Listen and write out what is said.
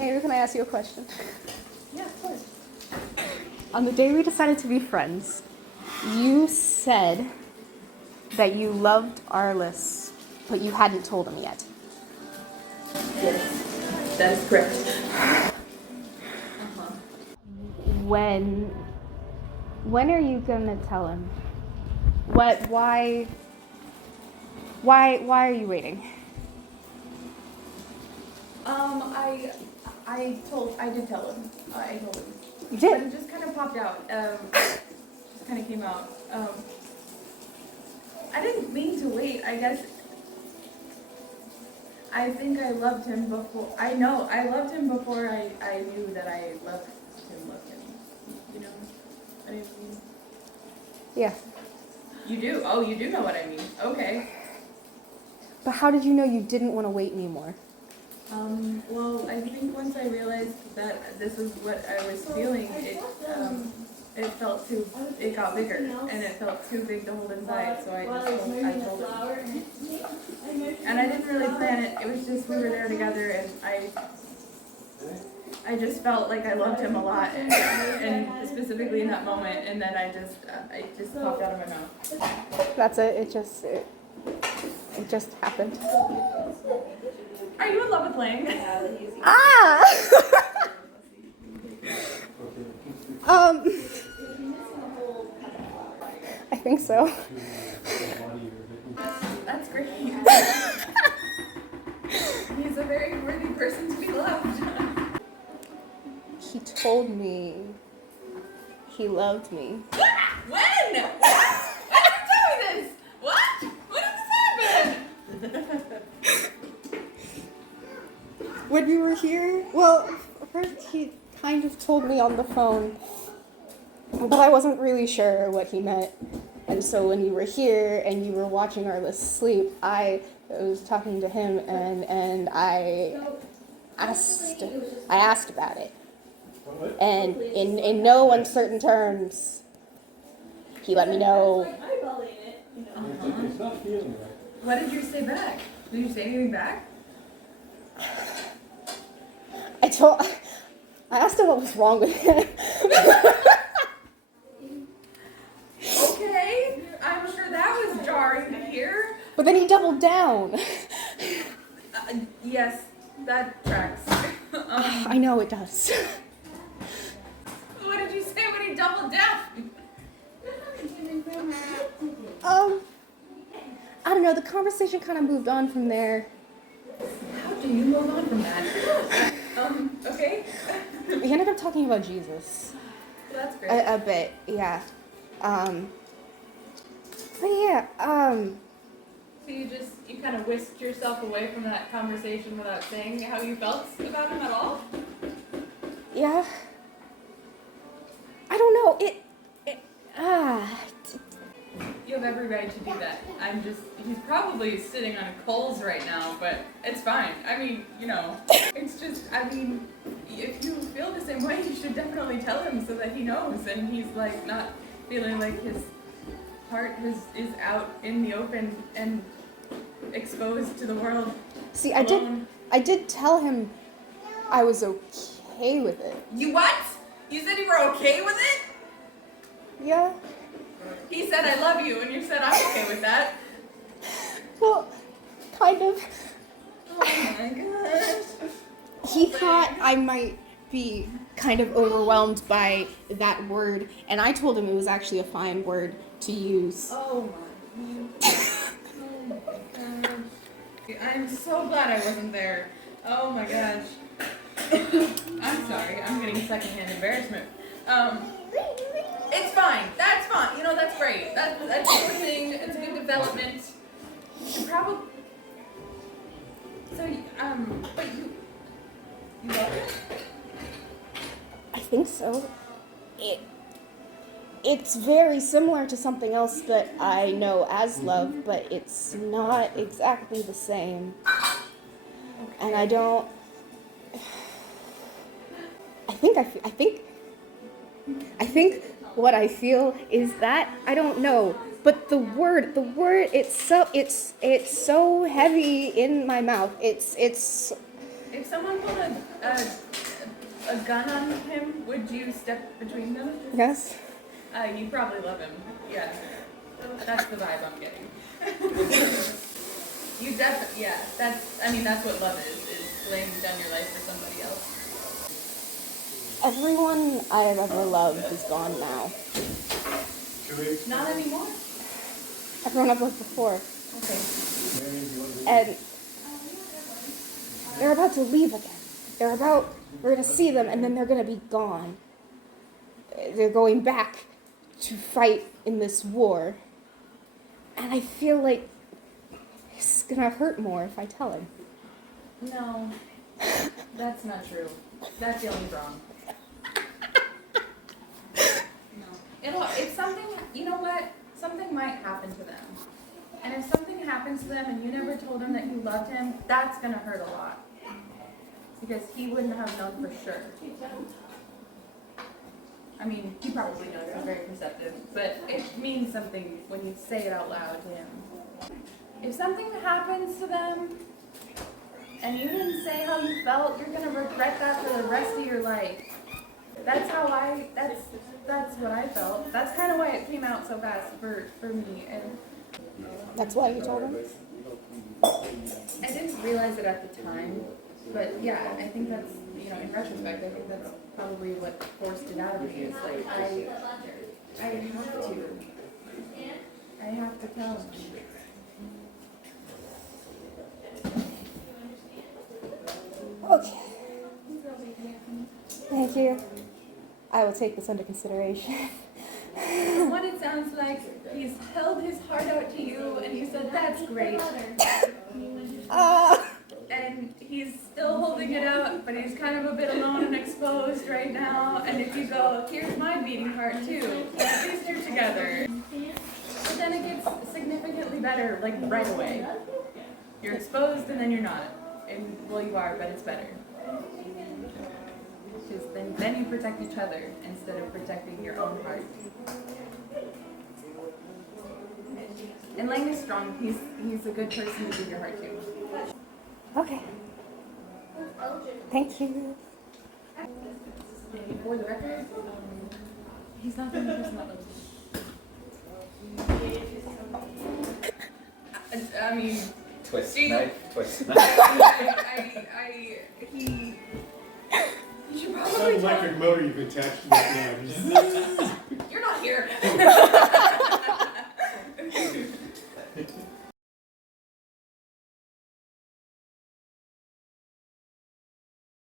Mehru, can I ask you a question? Yeah, of course. On the day we decided to be friends, you said that you loved Arliss, but you hadn't told him yet. Yes, that is correct. When are you gonna tell him? Why are you waiting? I did tell him. I told him. You did? But it just kind of popped out. Just kind of came out. I didn't mean to wait. I guess. I think I loved him before. I know I loved him before I knew that I loved him. You know what I mean? Yeah. You do? Oh, you do know what I mean. Okay. But how did you know you didn't want to wait anymore? Well, I think once I realized that this is what I was feeling, it got bigger, and it felt too big to hold inside, so I told him. And I didn't really plan it, it was just we were there together, and I just felt like I loved him a lot, and specifically in that moment, and then it just popped out of my mouth. That's it, it just happened. Are you in love with Lang? Ah! I think so. That's great. He's a very worthy person to be loved. He told me he loved me. When? What? Why did you tell me this? What? When did this happen? When we were here, well, first he kind of told me on the phone, but I wasn't really sure what he meant. And so when you were here and you were watching Arliss sleep, I was talking to him and I asked about it. And in no uncertain terms, he let me know. What did you say back? Did you say anything back? I asked him what was wrong with him. Okay, I'm sure that was jarring to hear. But then he doubled down. Yes, that tracks. I know it does. What did you say when he doubled down? I don't know, the conversation kind of moved on from there. How do you move on from that? Okay. We ended up talking about Jesus. Well, that's great. A bit, yeah. But yeah, So you kind of whisked yourself away from that conversation without saying how you felt about him at all? yeah. I don't know, You have every right to do that. He's probably sitting on coals right now, but it's fine. I mean, it's just, if you feel the same way, you should definitely tell him so that he knows and he's like not feeling like his heart is out in the open and exposed to the world. See, alone. I did tell him I was okay with it. You what? You said you were okay with it? Yeah. He said I love you and you said I'm okay with that. Well, kind of. Oh my gosh. He thought I might be kind of overwhelmed by that word, and I told him it was actually a fine word to use. Oh my gosh. I'm so glad I wasn't there. Oh my gosh. I'm sorry, I'm getting secondhand embarrassment. It's fine. That's fine. That's great. That's a good thing. It's a good development. You probably. So, but you love it? I think so. It's very similar to something else that I know as love, but it's not exactly the same. Okay. And I don't. I think what I feel is that I don't know, but the word it's so heavy in my mouth. It's If someone pulled a a gun on him, would you step between them? Yes. You probably love him. Yeah. That's the vibe I'm getting. You definitely, yeah. That's what love is laying down your life for somebody else. Everyone I have ever loved is gone now. Not anymore? Everyone I've loved before. Okay. And they're about to leave again. We're gonna see them and then they're gonna be gone. They're going back to fight in this war. And I feel like it's gonna hurt more if I tell him. No, that's not true. That feeling's wrong. No. If something, you know what? Something might happen to them. And if something happens to them and you never told him that you loved him, that's gonna hurt a lot. Because he wouldn't have known for sure. I mean, he probably knows, he's very perceptive, but it means something when you say it out loud to him. If something happens to them and you didn't say how you felt, you're gonna regret that for the rest of your life. That's what I felt. That's kind of why it came out so fast for me. And That's why you told him? I didn't realize it at the time, but yeah, I think that's, in retrospect, I think that's probably what forced it out of me. It's like, I have to tell him. Okay. Thank you. I will take this under consideration. From what it sounds like, he's held his heart out to you, and you said, that's great. And he's still holding it out, but he's kind of a bit alone and exposed right now. And if you go, here's my beating heart too, at least you're together. But then it gets significantly better, like right away. You're exposed and then you're not. And well, you are, but it's better. Because then you protect each other instead of protecting your own heart. And Lang is strong. He's a good person to give your heart to. Okay. Thank you. For the record, he's not the only person that loves you. I mean, Twist he should probably Some electric motor you've attached to it now. You're not here.